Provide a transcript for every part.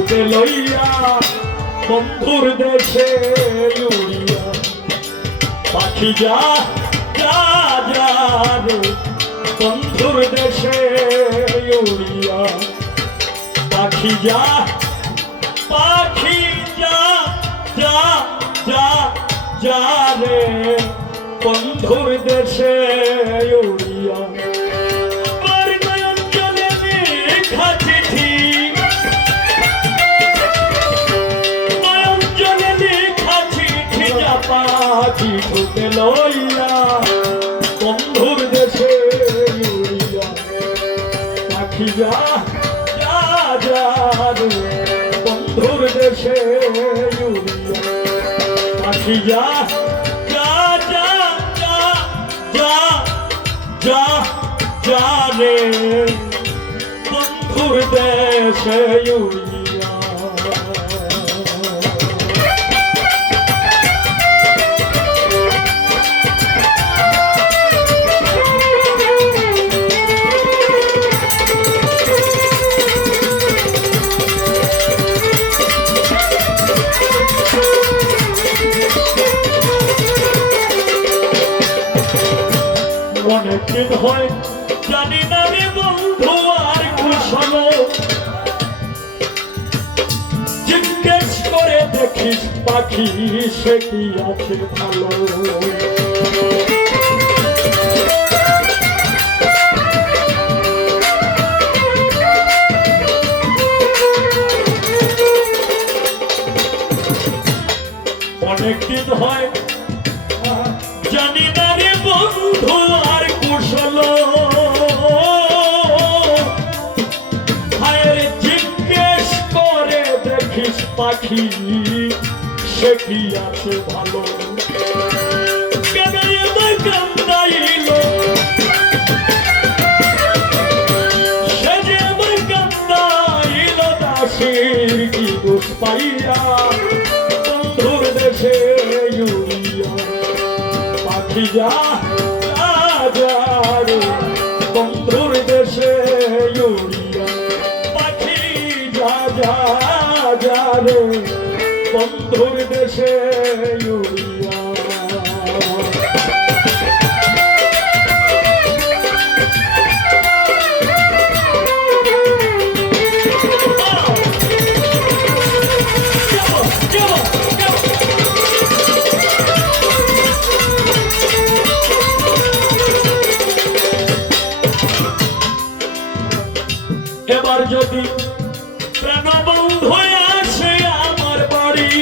ঠোঁটে লইয়া, বন্ধুর দেশে উড়িয়া পাখি যা যা যা বন্ধুর দেশে উড়িয়া পাখি যা পাখি যা যা যা রে, বন্ধুর দেশে উড়িয়া যা যা যা যা যা যা যা রে বন্ধুর দেশে অনেক হয় জানি না রে বন্ধু আর কুশল। জিজ্ঞেস করে দেখিস, পাখি সে কি আছে ভালো? হয়, জানি না রে বন্ধু আর কুশল হায় রে জিজ্ঞেস করে, দেখিস পাখি, সে কি আছে ভালো? পাইয়া? বন্ধুর দেশে পাখি যা বন্ধুর দেশে ইউরিয়া পাখি যা যা যা রে বন্ধুর দেশে যদি প্রাণবন্ধ আসে আমার বাড়ি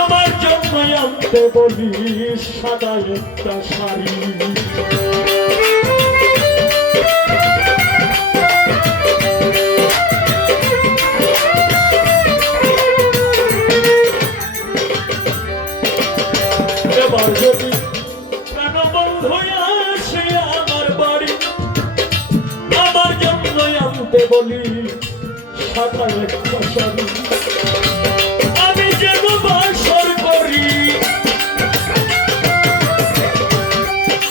আমার জন্য আনতে বলি সাদা একটা শাড়ি। আনতে বলি সাদা একটা আমি যেন বাসর করি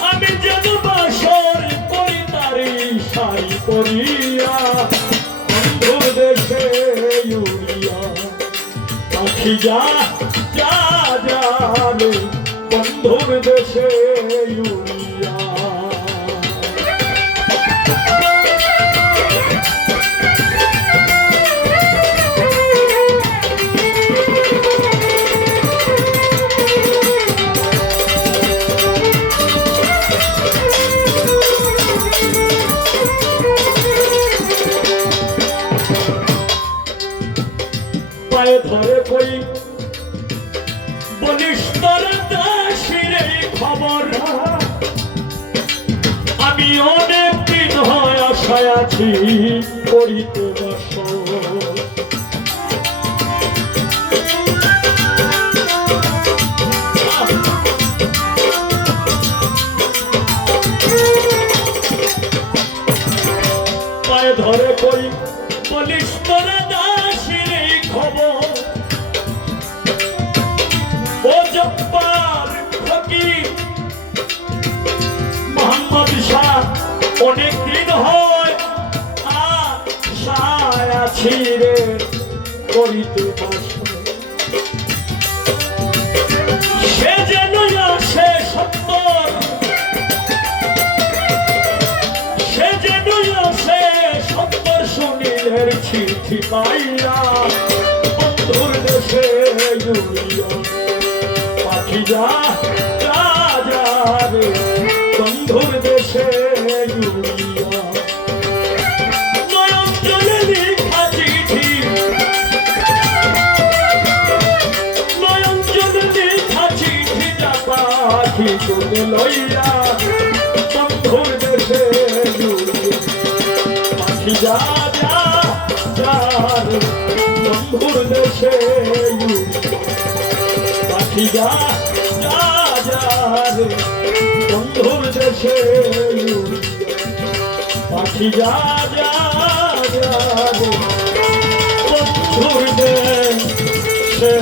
আমি যেন বাসর করি তারি শাড়ি করিয়া বন্ধুর দেশে ইউরিয়া, পাখি যা যা যা বন্ধুর দেশে ইউরিয়া। অনেক দিন হয় আশায় আছি করিতে অনেক দিন হয় আশা আছি রে করিতে সে যেন আসে সত্তর। সে যেন আসে সত্তর সুনীলের চিঠি পাইয়া বন্ধুর দেশে পাখি যা চলে লইয়া বন্ধুর দেশে পাখি যা যা যা রে বন্ধুর দেশে পাখি যা যা যা রে বন্ধুর দেশে। পাখি যা যা যা রে বন্ধুর দেশে